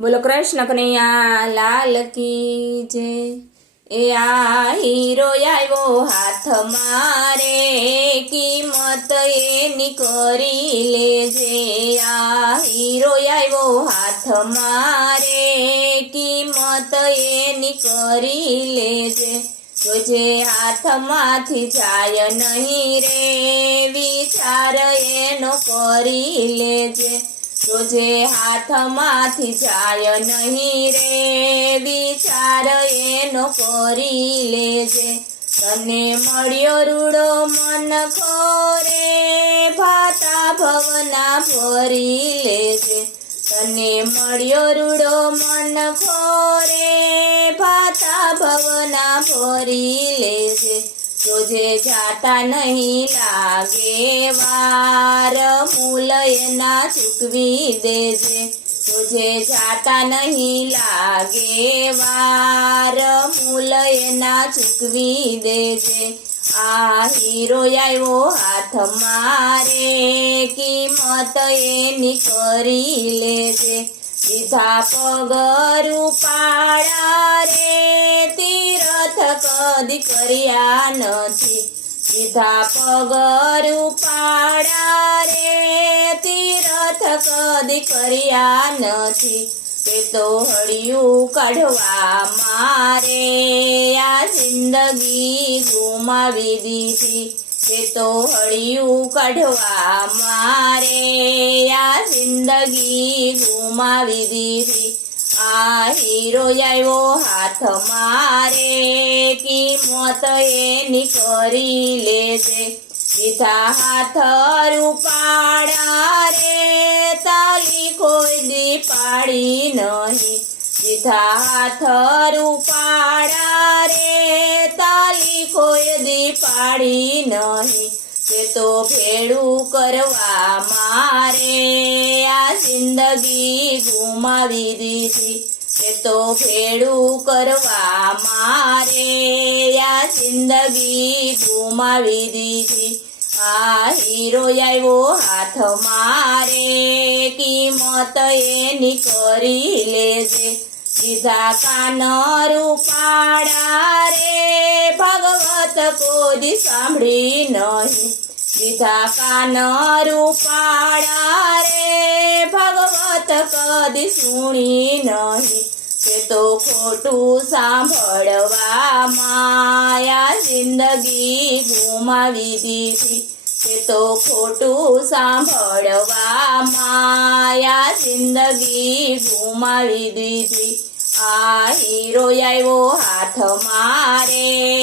બોલો કૃષ્ણ કનૈયા લાલ કી જે એ આ હીરો આવ્યો હાથ મારે, કિંમત એની કરી લેજે. આ હીરો આવ્યો હાથ મારે, કિંમત એની કરી લેજે. જોજે હાથમાંથી જાય નહીં રે, વિચાર એનો કરી લેજે. જોજે હાથમાંથી જાય નહીં રે વિચાર એનો કરી લેજે તને મળ્યો રૂડો મન ખોરે ભાતા ભવના ભરી લેજે તને મળ્યો રૂડો મન ખોરે ભાતા ભવના ભરી લેજે જોજે જાતા નહીં લાગે વાર મૂલ એના ચૂકવી દેજે જોજે જાતા નહીં લાગે વાર મૂલ એના ચૂકવી દેજે આ હીરો આવ્યો હાથ મારે કિંમત એની કરી લેજે દીધા પગરું પાડા રે, તીરથ કદી કર્યા નથી. દીધા પગરું પાડા રે, તીરથ કદી કર્યા નથી. તે તો હળિયું કાઢવા મારે, આ જિંદગી ગુમાવી દીધી. તે તો હળિયું કાઢવા મારે આ જિંદગી ગુમાવી દીધી. આ હીરો આવ્યો હાથ મારે, કિંમત એની કરી લેશે સીધા હાથ રૂપાડા રે તાલી કોઈ દી પાડી નહીં. સીધા હાથ રૂપાડા પાડી નહીં તે તો ભેડું કરવા મારે. આ જિંદગી ગુમાવી દીધી કે તો ભેડું કરવા મારે. આ જિંદગી ગુમાવી દીધી, આ હીરો આવ્યો હાથ મારે. કિંમત એની કરી લેજે, સીધા કાન રૂપાડા કોદી સાંભળી નહીં. સીધા કાન રૂપાળા રે. ભગવત કદી સુણી નહીં. કે તો ખોટું સાંભળવા માયા જિંદગી ગુમાવી દીધી. કે તો ખોટું સાંભળવા માયા જિંદગી ગુમાવી દીધી. આ હીરો આવ્યો હાથ મારે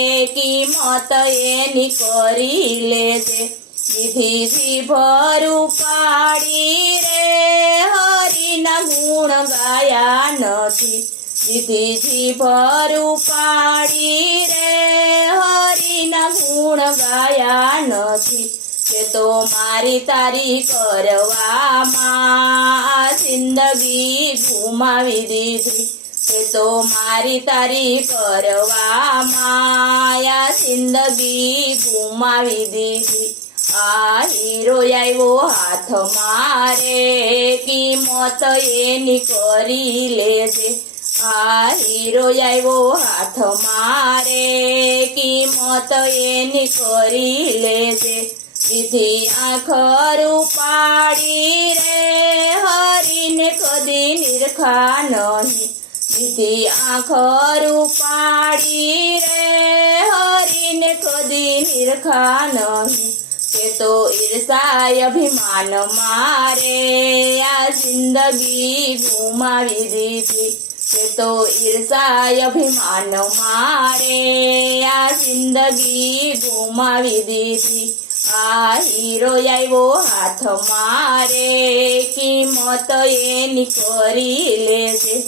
કિંમત એની કરી લેજે. વિધિથી ભરું પાડી રે. હરિના ગુણ ગાયા નથી. વિધિથી ભરું પાડી રે. હરિના ગુણ ગાયા નથી. કે તો મારી તારી કરવામાં જિંદગી ગુમાવી દીધી. તે તો મારી તારી કરવા માયા જિંદગી ગુમાવી દીધી. આ હીરો આવ્યો હાથ મારે, કિંમત એની કરી લેજે. આ હીરો આવ્યો હાથ મારે, કિંમત એની કરી લેજે. વિધિ આખરું પાડી રે, હરીને કદી નિરખા નહીં. વિધિ આખરું પાડી રે, હરીને કદી નિરખા નહીં. તે તો ઈર્ષાય અભિમાન મારે, આ જિંદગી ગુમાવી દીધી. તે તો ઈર્ષાય અભિમાન મારે, આ જિંદગી ગુમાવી દીધી. આ હીરો આવ્યો હાથ મારે, કિંમત એની કરી લેજે.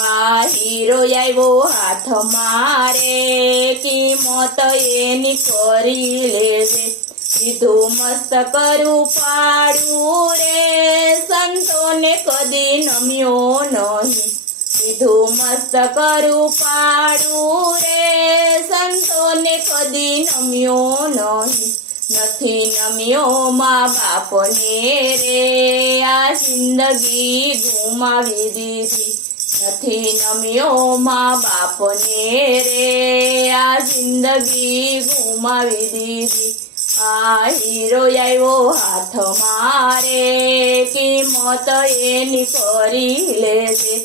આ હીરો આવ્યો હાથ મારે, કિંમત એની કરી લેશે સીધું મસ્ત કરું પાડું રે, સંતોને કદી નમ્યો નહીં. સીધું મસ્ત કરું પાડું રે, સંતોને કદી નમ્યો નહીં. નથી નમ્યો મા બાપને રે, આ જિંદગી ગુમાવી દીધી. નથી નમ્યો મા બાપને રે. આ જિંદગી ગુમાવી દીધી. આ હીરો આવ્યો હાથ મારે. કિંમત એની કરી લેશે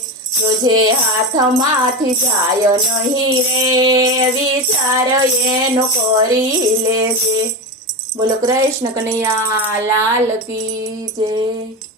જે હાથમાંથી જાય નહીં રે. વિચાર એનો કરી લેશે બોલો કૃષ્ણ કનૈયા, લાલ કી જય.